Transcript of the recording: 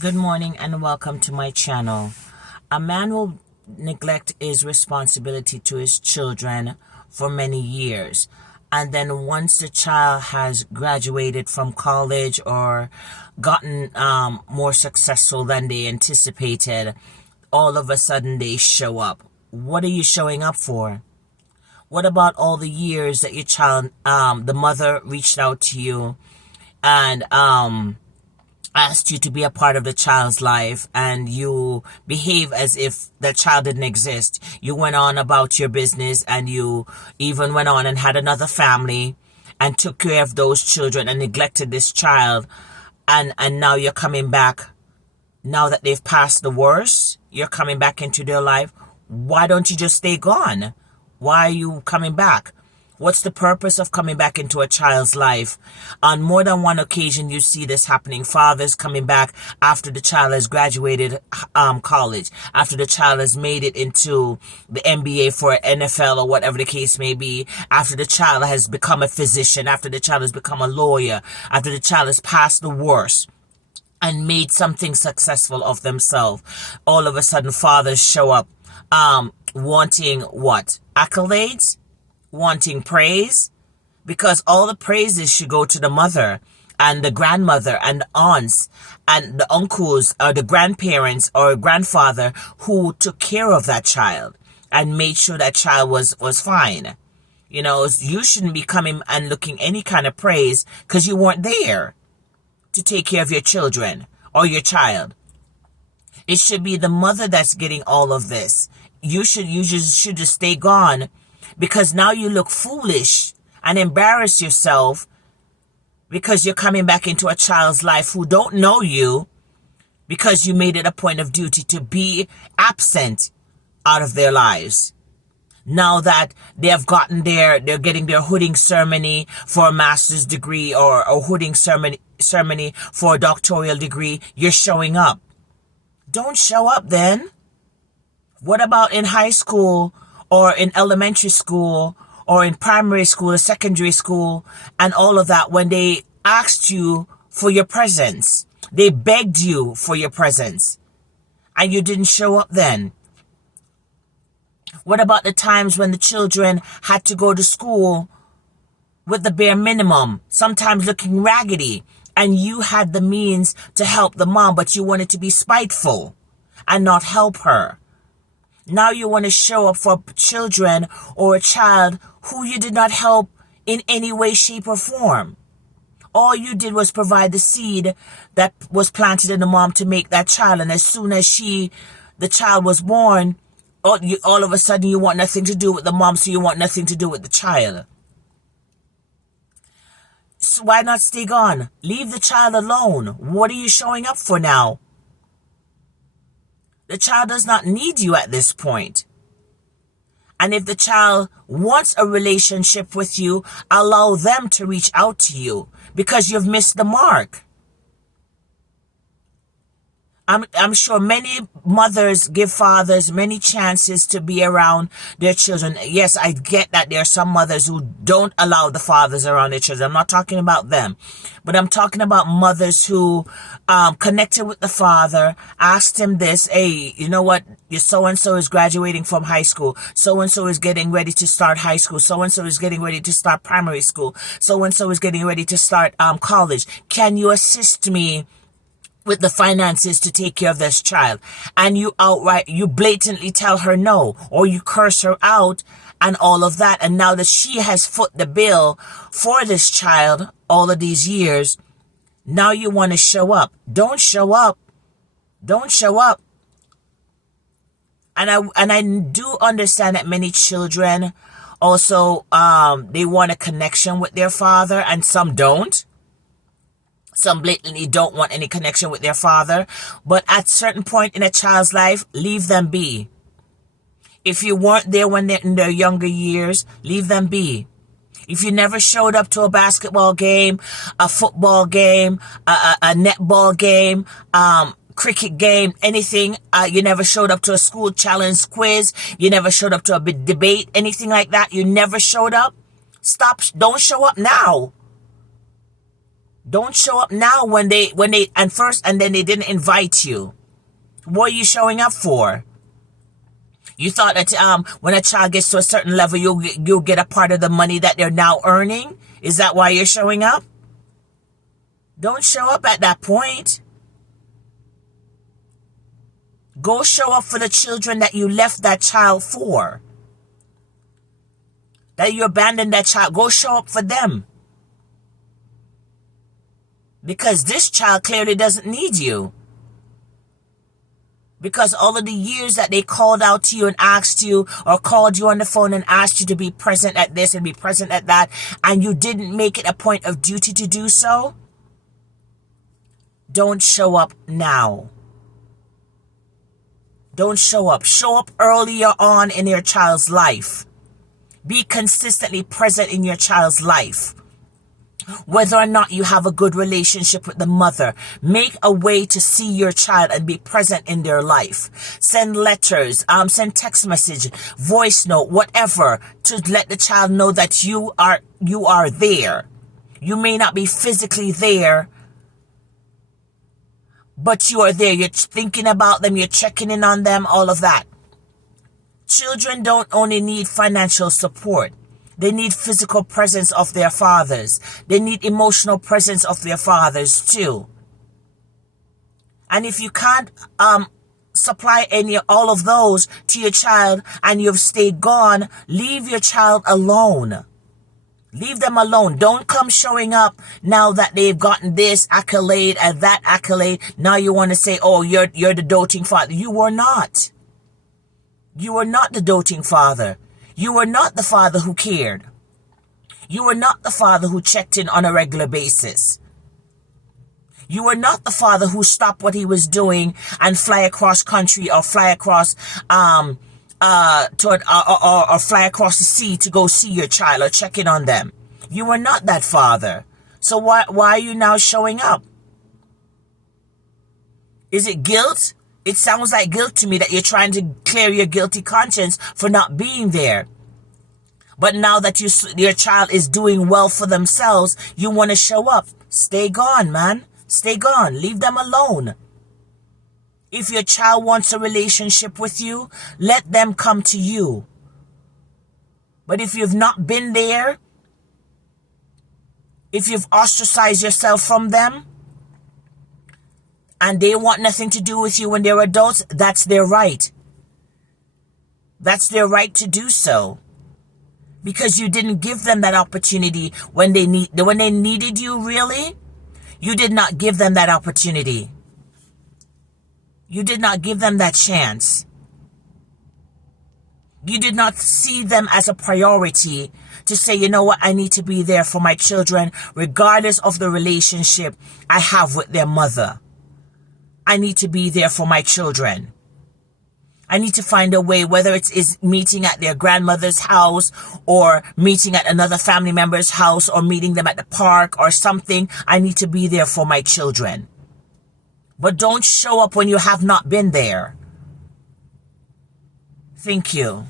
Good morning and welcome to my channel. A man will neglect his responsibility to his children for many years. And then once the child has graduated from college or gotten more successful than they anticipated, all of a sudden they show up. What are you showing up for? What about all the years that your child, the mother reached out to you and asked you to be a part of the child's life, and you behave as if the child didn't exist? You went on about your business, and you even went on and had another family and took care of those children and neglected this child, and now you're coming back. Now that they've passed the worst, you're coming back into their life. Why don't you just stay gone? Why are you coming back? What's the purpose of coming back into a child's life? On more than one occasion, you see this happening. Fathers coming back after the child has graduated college, after the child has made it into the NBA for NFL or whatever the case may be, after the child has become a physician, after the child has become a lawyer, after the child has passed the worst and made something successful of themselves. All of a sudden, fathers show up wanting what? Accolades? Wanting praise, because all the praises should go to the mother and the grandmother and the aunts and the uncles or the grandparents or grandfather who took care of that child and made sure that child was fine. You know, you shouldn't be coming and looking any kind of praise because you weren't there to take care of your children or your child. It should be the mother that's getting all of this. You should just stay gone, because now you look foolish and embarrass yourself because you're coming back into a child's life who don't know you, because you made it a point of duty to be absent out of their lives. Now that they have gotten they're getting their hooding ceremony for a master's degree or a hooding ceremony for a doctoral degree, you're showing up. Don't show up then. What about in high school or in elementary school or in primary school or secondary school and all of that, when they asked you for your presence, they begged you for your presence, and you didn't show up then? What about the times when the children had to go to school with the bare minimum, sometimes looking raggedy, and you had the means to help the mom, but you wanted to be spiteful and not help her? Now you want to show up for children or a child who you did not help in any way, shape, or form. All you did was provide the seed that was planted in the mom to make that child. And as soon as the child was born, all of a sudden you want nothing to do with the mom, so you want nothing to do with the child. So why not stay gone? Leave the child alone. What are you showing up for now? The child does not need you at this point. And if the child wants a relationship with you, allow them to reach out to you, because you've missed the mark. I'm sure many mothers give fathers many chances to be around their children. Yes, I get that there are some mothers who don't allow the fathers around their children. I'm not talking about them. But I'm talking about mothers who connected with the father, asked him this: hey, you know what? Your so-and-so is graduating from high school. So-and-so is getting ready to start high school. So-and-so is getting ready to start primary school. So-and-so is getting ready to start college. Can you assist me with the finances to take care of this child? And you blatantly tell her no, or you curse her out and all of that. And now that she has foot the bill for this child all of these years, now you want to show up. Don't show up. Don't show up. And I do understand that many children also, they want a connection with their father, and some don't. Some blatantly don't want any connection with their father. But at a certain point in a child's life, leave them be. If you weren't there when they're in their younger years, leave them be. If you never showed up to a basketball game, a football game, a netball game, cricket game, anything, you never showed up to a school challenge quiz, you never showed up to a debate, anything like that, you never showed up, don't show up now. Don't show up now when they and first and then they didn't invite you. What are you showing up for? You thought that when a child gets to a certain level, you'll get a part of the money that they're now earning? Is that why you're showing up? Don't show up at that point. Go show up for the children that you left that child for. That you abandoned that child. Go show up for them. Because this child clearly doesn't need you. Because all of the years that they called out to you and asked you, or called you on the phone and asked you to be present at this and be present at that, and you didn't make it a point of duty to do so, don't show up now. Don't show up. Show up earlier on in your child's life. Be consistently present in your child's life. Whether or not you have a good relationship with the mother, make a way to see your child and be present in their life. Send letters, send text message, voice note, whatever, to let the child know that you are there. You may not be physically there, but you are there. You're thinking about them, you're checking in on them, all of that. Children don't only need financial support. They need physical presence of their fathers. They need emotional presence of their fathers too. And if you can't supply all of those to your child and you've stayed gone, leave your child alone. Leave them alone. Don't come showing up now that they've gotten this accolade and that accolade. Now you want to say, oh, you're the doting father. You were not. You were not the doting father. You were not the father who cared. You were not the father who checked in on a regular basis. You were not the father who stopped what he was doing and fly across country or fly across or fly across the sea to go see your child or check in on them. You were not that father. So why are you now showing up? Is it guilt? It sounds like guilt to me that you're trying to clear your guilty conscience for not being there. But now that your child is doing well for themselves, you want to show up. Stay gone, man. Stay gone. Leave them alone. If your child wants a relationship with you, let them come to you. But if you've not been there, if you've ostracized yourself from them, and they want nothing to do with you when they're adults, that's their right. That's their right to do so. Because you didn't give them that opportunity when they needed you, really. You did not give them that opportunity. You did not give them that chance. You did not see them as a priority to say, you know what, I need to be there for my children, regardless of the relationship I have with their mother. I need to be there for my children. I need to find a way, whether it is meeting at their grandmother's house or meeting at another family member's house or meeting them at the park or something. I need to be there for my children. But don't show up when you have not been there. Thank you.